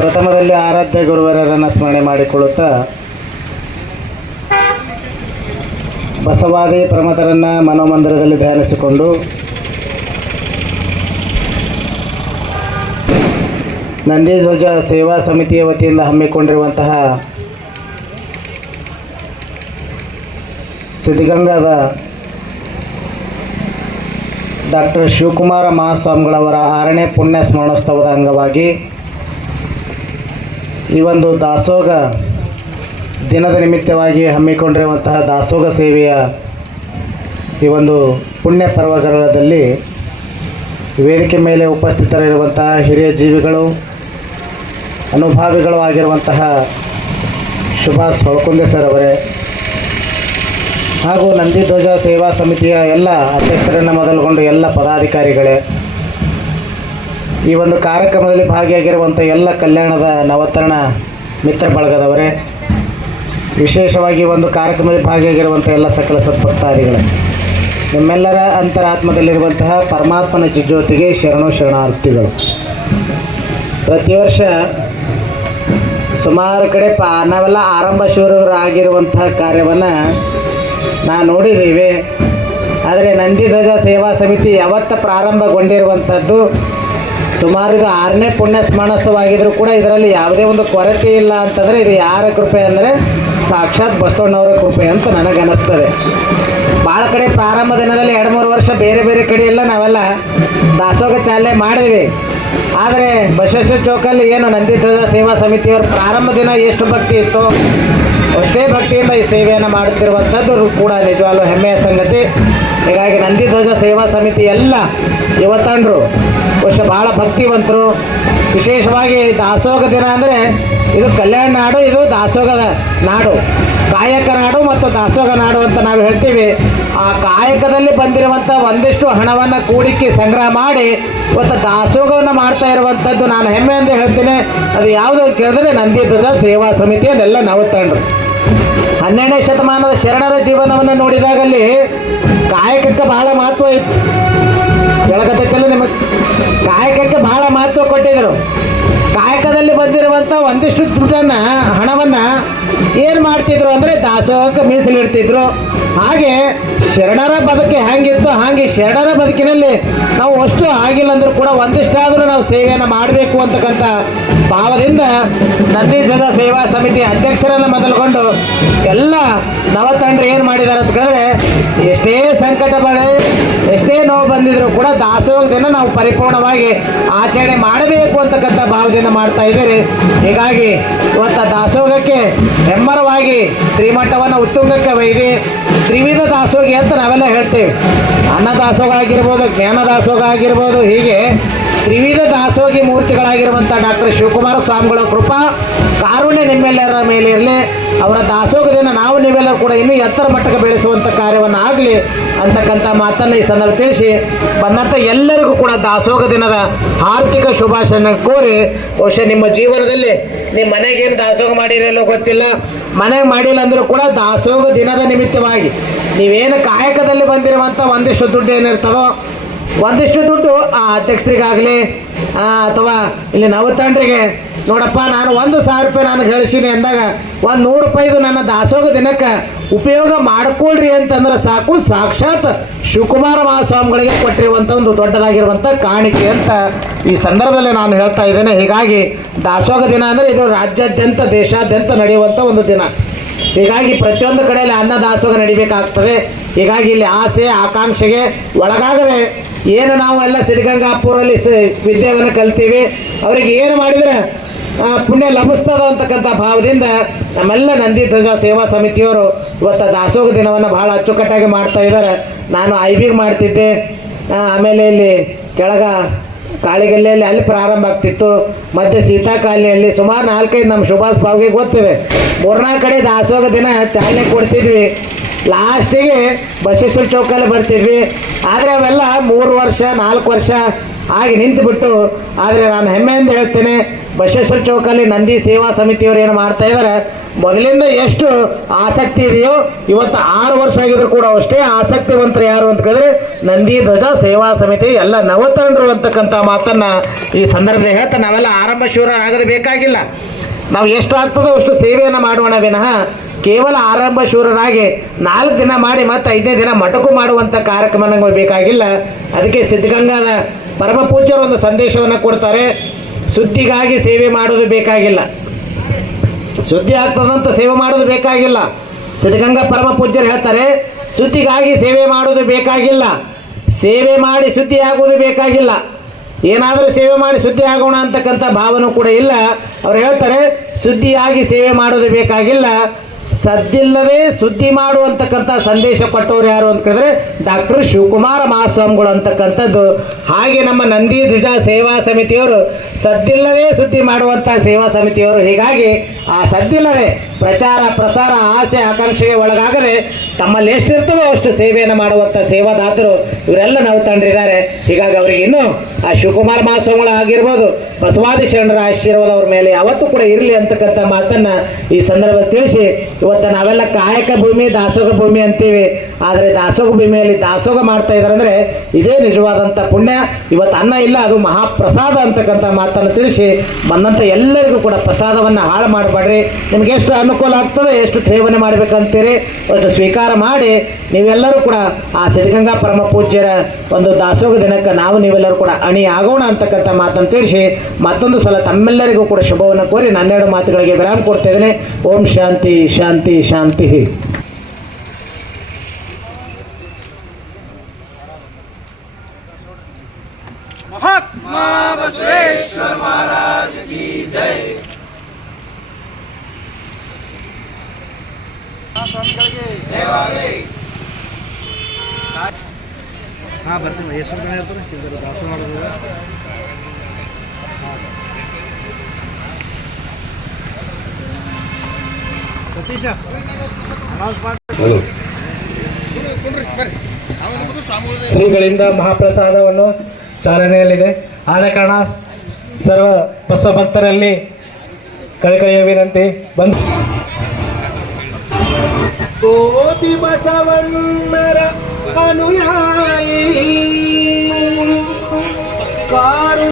ಪ್ರಥಮದಲ್ಲಿ ಆರಾಧ್ಯ ಗುರುವರರನ್ನು ಸ್ಮರಣೆ ಮಾಡಿಕೊಳ್ಳುತ್ತಾ ಬಸವಾದಿ ಪ್ರಮತರನ್ನು ಮನೋಮಂದಿರದಲ್ಲಿ ಧ್ಯಾನಿಸಿಕೊಂಡು ನಂದಿಧ್ವಜ ಸೇವಾ ಸಮಿತಿಯ ವತಿಯಿಂದ ಹಮ್ಮಿಕೊಂಡಿರುವಂತಹ ಸಿದ್ಧಗಂಗಾದ ಡಾಕ್ಟರ್ ಶಿವಕುಮಾರ ಮಹಾಸ್ವಾಮಿಗಳವರ ಆರನೇ ಪುಣ್ಯ ಸ್ಮರಣೋತ್ಸವದ ಅಂಗವಾಗಿ ಈ ಒಂದು ದಾಸೋಗ ದಿನದ ನಿಮಿತ್ತವಾಗಿ ಹಮ್ಮಿಕೊಂಡಿರುವಂತಹ ದಾಸೋಗ ಸೇವೆಯ ಈ ಒಂದು ಪುಣ್ಯ ಪರ್ವಗಳದಲ್ಲಿ ವೇದಿಕೆ ಮೇಲೆ ಉಪಸ್ಥಿತರಿರುವಂತಹ ಹಿರಿಯ ಜೀವಿಗಳು, ಅನುಭಾವಿಗಳು ಆಗಿರುವಂತಹ ಸುಭಾಷ್ ಹೊಳಕುಂದೆ ಸರ್ ಅವರೇ, ಹಾಗೂ ನಂದಿಧ್ವಜ ಸೇವಾ ಸಮಿತಿಯ ಎಲ್ಲ ಅಧ್ಯಕ್ಷರನ್ನು ಮೊದಲುಗೊಂಡು ಎಲ್ಲ ಪದಾಧಿಕಾರಿಗಳೇ ಈ ಒಂದು ಕಾರ್ಯಕ್ರಮದಲ್ಲಿ ಭಾಗಿಯಾಗಿರುವಂಥ ಎಲ್ಲ ಕಲ್ಯಾಣದ ನವತರಣ ಮಿತ್ರ ಬಳಗದವರೇ, ವಿಶೇಷವಾಗಿ ಒಂದು ಕಾರ್ಯಕ್ರಮದಲ್ಲಿ ಭಾಗಿಯಾಗಿರುವಂಥ ಎಲ್ಲ ಸಕಲ ಸತ್ಭಕ್ತಾದಿಗಳೇ, ನಿಮ್ಮೆಲ್ಲರ ಅಂತರಾತ್ಮದಲ್ಲಿರುವಂತಹ ಪರಮಾತ್ಮನ ಜ್ಯೋತಿಗೆ ಶರಣು ಶರಣಾರ್ಥಿಗಳು. ಪ್ರತಿ ವರ್ಷ ಸುಮಾರು ಕಡೆ ಪ, ನಾವೆಲ್ಲ ಆರಂಭ ಶೂರರಾಗಿರುವಂತಹ ಕಾರ್ಯವನ್ನು ನಾವು ನೋಡಿದ್ದೀವಿ ಆದರೆ ನಂದಿಧ್ವಜ ಸೇವಾ ಸಮಿತಿ ಯಾವತ್ತ ಪ್ರಾರಂಭಗೊಂಡಿರುವಂಥದ್ದು ಸುಮಾರು ಇದು ಆರನೇ ಪುಣ್ಯ ಸ್ಮರಣಸ್ಥವಾಗಿದ್ರೂ ಕೂಡ ಇದರಲ್ಲಿ ಯಾವುದೇ ಒಂದು ಕೊರತೆ ಇಲ್ಲ ಅಂತಂದರೆ ಇದು ಯಾರ ಕೃಪೆ ಅಂದರೆ ಸಾಕ್ಷಾತ್ ಬಸವಣ್ಣವರ ಕೃಪೆ ಅಂತ ನನಗನ್ನಿಸ್ತದೆ. ಭಾಳ ಕಡೆ ಪ್ರಾರಂಭ ದಿನದಲ್ಲಿ ಎರಡು ಮೂರು ವರ್ಷ ಬೇರೆ ಬೇರೆ ಕಡೆ ಎಲ್ಲ ನಾವೆಲ್ಲ ದಾಸೋಗ ಚಾಲನೆ ಮಾಡಿದ್ವಿ. ಆದರೆ ಬಸವೇಶ್ವರ ಚೌಕಲ್ಲಿ ಏನು ನಂದಿಧ್ವಜ ಸೇವಾ ಸಮಿತಿಯವರ ಪ್ರಾರಂಭ ದಿನ ಎಷ್ಟು ಭಕ್ತಿ ಇತ್ತು ಅಷ್ಟೇ ಭಕ್ತಿಯಿಂದ ಈ ಸೇವೆಯನ್ನು ಮಾಡುತ್ತಿರುವಂಥದ್ದು ಕೂಡ ನಿಜವಾಗ್ಲೂ ಹೆಮ್ಮೆಯ ಸಂಗತಿ. ಹೀಗಾಗಿ ನಂದಿಧ್ವಜ ಸೇವಾ ಸಮಿತಿ ಎಲ್ಲ ಯುವತಂಡರು ವರ್ಷ ಭಾಳ ಭಕ್ತಿವಂತರು, ವಿಶೇಷವಾಗಿ ದಾಸೋಗ ದಿನ ಅಂದರೆ ಇದು ಕಲ್ಯಾಣ ನಾಡು, ಇದು ದಾಸೋಗದ ನಾಡು. ಕಾಯಕ ನಾಡು ಮತ್ತು ದಾಸೋಗ ನಾಡು ಅಂತ ನಾವು ಹೇಳ್ತೀವಿ. ಆ ಕಾಯಕದಲ್ಲಿ ಬಂದಿರುವಂಥ ಒಂದಿಷ್ಟು ಹಣವನ್ನು ಕೂಡಿಕ್ಕಿ ಸಂಗ್ರಹ ಮಾಡಿ ಇವತ್ತು ದಾಸೋಗವನ್ನು ಮಾಡ್ತಾ ಇರುವಂಥದ್ದು ನಾನು ಹೆಮ್ಮೆ ಅಂತ ಹೇಳ್ತೀನಿ. ಅದು ಯಾವುದು ಕೇಳಿದ್ರೆ ನಂದಿಧ್ವಜ ಸೇವಾ ಸಮಿತಿಯನ್ನೆಲ್ಲ ನಾವು ತಂಡ್ರು. ಹನ್ನೆರಡನೇ ಶತಮಾನದ ಶರಣರ ಜೀವನವನ್ನು ನೋಡಿದಾಗಲ್ಲಿ ಕಾಯಕಕ್ಕೆ ಬಹಳ ಮಹತ್ವ ಇತ್ತು. ಬೆಳಗತ್ತಲ್ಲ ನಿಮಗೆ ಕಾಯಕಕ್ಕೆ ಬಹಳ ಮಹತ್ವ ಕೊಟ್ಟಿದ್ರು. ಕಾಯಕದಲ್ಲಿ ಬಂದಿರುವಂಥ ಒಂದಿಷ್ಟು ದುಡ್ಡನ್ನು ಹಣವನ್ನು ಏನು ಮಾಡ್ತಿದ್ರು ಅಂದರೆ ದಾಸೋಹಕ್ಕೆ ಮೀಸಲಿಡ್ತಿದ್ರು ಹಾಗೆ ಶರಣರ ಬದುಕೆ ಹೆಂಗಿತ್ತು ಹಾಗೆ ಶರಣರ ಬದುಕಿನಲ್ಲಿ ನಾವು ಅಷ್ಟು ಆಗಿಲ್ಲ ಅಂದರೂ ಕೂಡ ಒಂದಿಷ್ಟಾದರೂ ನಾವು ಸೇವೆಯನ್ನು ಮಾಡಬೇಕು ಅಂತಕ್ಕಂಥ ಭಾವದಿಂದ ನಂದೀಶ್ವರ ಸೇವಾ ಸಮಿತಿ ಅಧ್ಯಕ್ಷರನ್ನು ಮೊದಲುಗೊಂಡು ಎಲ್ಲ ನವತಂಡ್ರು ಏನು ಮಾಡಿದ್ದಾರೆ ಅಂತ ಕೇಳಿದ್ರೆ, ಎಷ್ಟೇ ಸಂಕಟ ಬಳೆ ಎಷ್ಟೇ ನೋವು ಬಂದಿದ್ರು ಕೂಡ ದಾಸೋಹದಿಂದ ನಾವು ಪರಿಪೂರ್ಣವಾಗಿ ಆಚರಣೆ ಮಾಡಬೇಕು ಅಂತಕ್ಕಂಥ ಭಾವದಿಂದ ಮಾಡ್ತಾ ಇದ್ದೀರಿ. ಹೀಗಾಗಿ ಇವತ್ತು ದಾಸೋಹಕ್ಕೆ ಹೆಮ್ಮರವಾಗಿ ಶ್ರೀಮಠವನ್ನು ಉತ್ತುಂಗಕ್ಕೆ ಒಯ್ದು ತ್ರಿವಿಧ ದಾಸೋಗಿ ಅಂತ ನಾವೆಲ್ಲ ಹೇಳ್ತೇವೆ. ಅನ್ನದಾಸೋಗ ಆಗಿರ್ಬೋದು ಜ್ಞಾನ ದಾಸೋಹ ಆಗಿರ್ಬೋದು ಹೀಗೆ ತ್ರಿವಿಧ ದಾಸೋಗಿ ಮೂರ್ತಿಗಳಾಗಿರುವಂಥ ಡಾಕ್ಟರ್ ಶಿವಕುಮಾರ ಸ್ವಾಮಿಗಳ ಕೃಪಾ, ಕಾರುಣ್ಯ ನಿಮ್ಮೆಲ್ಲರ ಮೇಲೆ ಇರಲಿ. ಅವರ ದಾಸೋಗದಿಂದ ನಾವು ನೀವೆಲ್ಲರೂ ಕೂಡ ಇನ್ನೂ ಎತ್ತರ ಮಟ್ಟಕ್ಕೆ ಬೆಳೆಸುವಂಥ ಕಾರ್ಯವನ್ನು ಆಗಲಿ. ಅಂತಕ್ಕಂಥ ಮಾತನ್ನು ಈ ಸಂದರ್ಭ ತಿಳಿಸಿ ಬಂದಂಥ ಎಲ್ಲರಿಗೂ ಕೂಡ ದಾಸೋಹ ದಿನದ ಆರ್ಥಿಕ ಶುಭಾಶಯ ಕೋರಿ ಬಹುಶಃ ನಿಮ್ಮ ಜೀವನದಲ್ಲಿ ನಿಮ್ಮ ಮನೆಗೇನು ದಾಸೋಹ ಮಾಡಿರಲ್ಲೋ ಗೊತ್ತಿಲ್ಲ. ಮನೆಗೆ ಮಾಡಿಲ್ಲ ಅಂದರೂ ಕೂಡ ದಾಸೋಹ ದಿನದ ನಿಮಿತ್ತವಾಗಿ ನೀವೇನು ಕಾಯಕದಲ್ಲಿ ಬಂದಿರುವಂಥ ಒಂದಿಷ್ಟು ದುಡ್ಡು ಏನಿರ್ತದೋ ಒಂದಿಷ್ಟು ದುಡ್ಡು, ಆ ಅಧ್ಯಕ್ಷರಿಗಾಗಲಿ ಅಥವಾ ಇಲ್ಲಿ ನವತಂಡ್ರಿಗೆ ನೋಡಪ್ಪ, ನಾನು ಒಂದು ಸಾವಿರ ರೂಪಾಯಿ ನಾನು ಗಳಿಸೀನಿ ಅಂದಾಗ ಒಂದು ನೂರು ರೂಪಾಯಿದು ನನ್ನ ದಾಸೋಗ ದಿನಕ್ಕೆ ಉಪಯೋಗ ಮಾಡಿಕೊಳ್ರಿ ಅಂತಂದ್ರೆ ಸಾಕು, ಸಾಕ್ಷಾತ್ ಶಿವಕುಮಾರ ಮಹಾಸ್ವಾಮಿಗಳಿಗೆ ಕೊಟ್ಟಿರುವಂಥ ಒಂದು ದೊಡ್ಡದಾಗಿರುವಂಥ ಕಾಣಿಕೆ ಅಂತ ಈ ಸಂದರ್ಭದಲ್ಲಿ ನಾನು ಹೇಳ್ತಾ ಇದ್ದೇನೆ. ಹೀಗಾಗಿ ದಾಸೋಗ ದಿನ ಅಂದರೆ ಇದು ರಾಜ್ಯಾದ್ಯಂತ, ದೇಶಾದ್ಯಂತ ನಡೆಯುವಂಥ ಒಂದು ದಿನ. ಹೀಗಾಗಿ ಪ್ರತಿಯೊಂದು ಕಡೆಯಲ್ಲಿ ಅನ್ನ ದಾಸೋಹ ನಡಿಬೇಕಾಗ್ತದೆ ಹೀಗಾಗಿ ಇಲ್ಲಿ ಆಸೆ, ಆಕಾಂಕ್ಷೆಗೆ ಒಳಗಾಗದೆ ಏನು ನಾವು ಎಲ್ಲ ಸಿದ್ಧಗಂಗಾಪುರಲ್ಲಿ ಸ ವಿದ್ಯೆಯನ್ನು ಕಲ್ತೀವಿ. ಅವರಿಗೆ ಏನು ಮಾಡಿದರೆ ಪುಣ್ಯ ಲಭಿಸ್ತದ ಅಂತಕ್ಕಂಥ ಭಾವದಿಂದ ನಮ್ಮೆಲ್ಲ ನಂದಿ ಧ್ವಜ ಸೇವಾ ಸಮಿತಿಯವರು ಇವತ್ತು ದಾಸೋಹ ದಿನವನ್ನು ಭಾಳ ಅಚ್ಚುಕಟ್ಟಾಗಿ ಮಾಡ್ತಾ ಇದ್ದಾರೆ. ನಾನು ಐ ಬಿಗೆ ಮಾಡ್ತಿದ್ದೆ ಆಮೇಲೆ ಇಲ್ಲಿ ಕೆಳಗ ಕಾಳಿಗಲ್ಲಿಯಲ್ಲಿ ಅಲ್ಲಿ ಪ್ರಾರಂಭ ಆಗ್ತಿತ್ತು. ಮತ್ತೆ ಸೀತಾ ಕಾಲಿನಲ್ಲಿ ಸುಮಾರು ನಾಲ್ಕೈದು ನಮ್ಮ ಸುಭಾಷ್ ಬಾವಿಗೆ ಗೊತ್ತಿದೆ. ಮೂರ್ನಾಲ್ಕು ಕಡೆ ದಾಸೋಗ ದಿನ ಚಾಲನೆ ಕೊಡ್ತಿದ್ವಿ. ಲಾಸ್ಟಿಗೆ ಬಸವೇಶ್ವರ ಚೌಕಲ್ಲಿ ಬರ್ತಿದ್ವಿ. ಆದರೆ ಅವೆಲ್ಲ ಮೂರು ವರ್ಷ, ನಾಲ್ಕು ವರ್ಷ ಹಾಗೆ ನಿಂತುಬಿಟ್ಟು, ಆದರೆ ನಾನು ಹೆಮ್ಮೆಯಿಂದ ಹೇಳ್ತೇನೆ, ಬಸವೇಶ್ವರ ಚೌಕಲ್ಲಿ ನಂದಿ ಸೇವಾ ಸಮಿತಿಯವರು ಏನು ಮಾಡ್ತಾ ಇದ್ದಾರೆ, ಮೊದಲಿಂದ ಎಷ್ಟು ಆಸಕ್ತಿ ಇದೆಯೋ, ಇವತ್ತು ಆರು ವರ್ಷ ಆಗಿದ್ರು ಕೂಡ ಅಷ್ಟೇ ಆಸಕ್ತಿವಂತರು ಯಾರು ಅಂತ ಕೇಳಿದ್ರೆ, ನಂದಿ ಧ್ವಜ ಸೇವಾ ಸಮಿತಿ, ಎಲ್ಲ ನವತಂಡ್ರು ಅಂತಕ್ಕಂಥ ಮಾತನ್ನು ಈ ಸಂದರ್ಭದಲ್ಲಿ ಹೇಳ್ತಾ ನಾವೆಲ್ಲ ಆರಂಭ ಶೂರರಾಗದು ಬೇಕಾಗಿಲ್ಲ. ನಾವು ಎಷ್ಟು ಆಗ್ತದೋ ಅಷ್ಟು ಸೇವೆಯನ್ನು ಮಾಡೋಣ ವಿನಃ, ಕೇವಲ ಆರಂಭ ಶೂರರಾಗಿ ನಾಲ್ಕು ದಿನ ಮಾಡಿ ಮತ್ತು ಐದನೇ ದಿನ ಮಟಕು ಮಾಡುವಂಥ ಕಾರ್ಯಕ್ರಮ ನಮಗೆ ಬೇಕಾಗಿಲ್ಲ. ಅದಕ್ಕೆ ಸಿದ್ಧಗಂಗಾದ ಪರಮ ಪೂಜ್ಯರು ಒಂದು ಸಂದೇಶವನ್ನು ಕೊಡ್ತಾರೆ, ಸುದ್ದಿಗಾಗಿ ಸೇವೆ ಮಾಡೋದು ಬೇಕಾಗಿಲ್ಲ. ಸುದ್ದಿ ಆಗ್ತದಂತ ಸೇವೆ ಮಾಡೋದು ಬೇಕಾಗಿಲ್ಲ. ಸಿದ್ಧಗಂಗಾ ಪರಮ ಪೂಜ್ಯರು ಹೇಳ್ತಾರೆ, ಸುದ್ದಿಗಾಗಿ ಸೇವೆ ಮಾಡೋದು ಬೇಕಾಗಿಲ್ಲ. ಸೇವೆ ಮಾಡಿ ಸುದ್ದಿ ಆಗುವುದು ಬೇಕಾಗಿಲ್ಲ. ಏನಾದರೂ ಸೇವೆ ಮಾಡಿ ಸುದ್ದಿ ಆಗೋಣ ಅಂತಕ್ಕಂಥ ಭಾವನೂ ಕೂಡ ಇಲ್ಲ. ಅವ್ರು ಹೇಳ್ತಾರೆ, ಸುದ್ದಿಯಾಗಿ ಸೇವೆ ಮಾಡೋದು ಬೇಕಾಗಿಲ್ಲ. ಸದ್ದಿಲ್ಲದೆ ಸುದ್ದಿ ಮಾಡುವಂತಕ್ಕಂಥ ಸಂದೇಶ ಕೊಟ್ಟವ್ರು ಯಾರು ಅಂತ ಕೇಳಿದ್ರೆ ಡಾಕ್ಟರ್ ಶಿವಕುಮಾರ ಮಹಾಸ್ವಾಮಿಗಳು ಅಂತಕ್ಕಂಥದ್ದು. ಹಾಗೆ ನಮ್ಮ ನಂದಿ ಧ್ವಜ ಸೇವಾ ಸಮಿತಿಯವರು ಸದ್ದಿಲ್ಲವೇ ಸುದ್ದಿ ಮಾಡುವಂಥ ಸೇವಾ ಸಮಿತಿಯವರು. ಹೀಗಾಗಿ ಆ ಸದ್ದಿಲ್ಲವೇ ಪ್ರಚಾರ, ಪ್ರಸಾರ, ಆಸೆ, ಆಕಾಂಕ್ಷೆಗೆ ಒಳಗಾಗದೆ ತಮ್ಮಲ್ಲಿ ಎಷ್ಟಿರ್ತದೋ ಅಷ್ಟು ಸೇವೆಯನ್ನು ಮಾಡುವಂಥ ಸೇವಾದಾತರು ಇವರೆಲ್ಲ ನಾವು ತಂಡಿದ್ದಾರೆ ಹೀಗಾಗಿ ಅವರಿಗೆ ಇನ್ನೂ ಆ ಶಿವಕುಮಾರ ಮಹಾಸ್ವಾಮಿಗಳು ಆಗಿರ್ಬೋದು, ಬಸವಾದಿ ಶರಣರ ಆಶೀರ್ವಾದ ಅವ್ರ ಮೇಲೆ ಯಾವತ್ತೂ ಕೂಡ ಇರಲಿ ಅಂತಕ್ಕಂಥ ಮಾತನ್ನು ಈ ಸಂದರ್ಭದಲ್ಲಿ ತಿಳಿಸಿ ಇವತ್ತು ನಾವೆಲ್ಲ ಕಾಯಕ ಭೂಮಿ ದಾಸೋಗ ಭೂಮಿ ಅಂತೀವಿ. ಆದರೆ ದಾಸೋಗ ಭೂಮಿಯಲ್ಲಿ ದಾಸೋಗ ಮಾಡ್ತಾ ಇದ್ದಾರೆ ಅಂದರೆ ಇದೇ ನಿಜವಾದಂಥ ಪುಣ್ಯ. ಇವತ್ತು ಅನ್ನ ಇಲ್ಲ, ಅದು ಮಹಾಪ್ರಸಾದ ಅಂತಕ್ಕಂಥ ಮಾತನ್ನು ತಿಳಿಸಿ ಬಂದಂಥ ಎಲ್ಲರಿಗೂ ಕೂಡ ಪ್ರಸಾದವನ್ನು ಹಾಳು ಮಾಡಬೇಡ್ರಿ. ನಿಮ್ಗೆ ಎಷ್ಟು ಅನುಕೂಲ ಆಗ್ತದೆ, ಎಷ್ಟು ಸೇವನೆ ಮಾಡಬೇಕಂತೀರಿ, ಅಷ್ಟು ಸ್ವೀಕಾರ ಮಾಡಿ ನೀವೆಲ್ಲರೂ ಕೂಡ ಆ ಸಿದ್ಧಗಂಗಾ ಪರಮ ಪೂಜ್ಯರ ಒಂದು ದಾಸೋಗ ದಿನಕ್ಕೆ ನಾವು ನೀವೆಲ್ಲರೂ ಕೂಡ ಅಣಿ ಆಗೋಣ ಅಂತಕ್ಕಂಥ ಮಾತನ್ನು ತಿಳಿಸಿ ಮತ್ತೊಂದು ಸಲ ತಮ್ಮೆಲ್ಲರಿಗೂ ಕೂಡ ಶುಭವನ್ನು ಕೋರಿ ನನ್ನೆರಡು ಮಾತುಗಳಿಗೆ ವಿರಾಮ ಕೊಡ್ತಾ ಇದ್ದೇನೆ. ಓಂ ಶಾಂತಿ ಶಾಂತಿ. शांति शांति ही। महात्मा बसवेश्वर महाराज की जय। हाँ बर्तन ये सब दास ಶ್ರೀಗಳಿಂದ ಮಹಾಪ್ರಸಾದವನ್ನು ಚಾಲನೆಯಲ್ಲಿದೆ. ಆದ ಕಾರಣ ಸರ್ವ ಬಸವ ಭಕ್ತರಲ್ಲಿ ಕಳಕಳಿಯ ವಿನಂತಿ. ಬಂದು ಕೋಟಿ ಬಸವಣ್ಣರ ಅನುಯಾಯಿ. ಕಾರು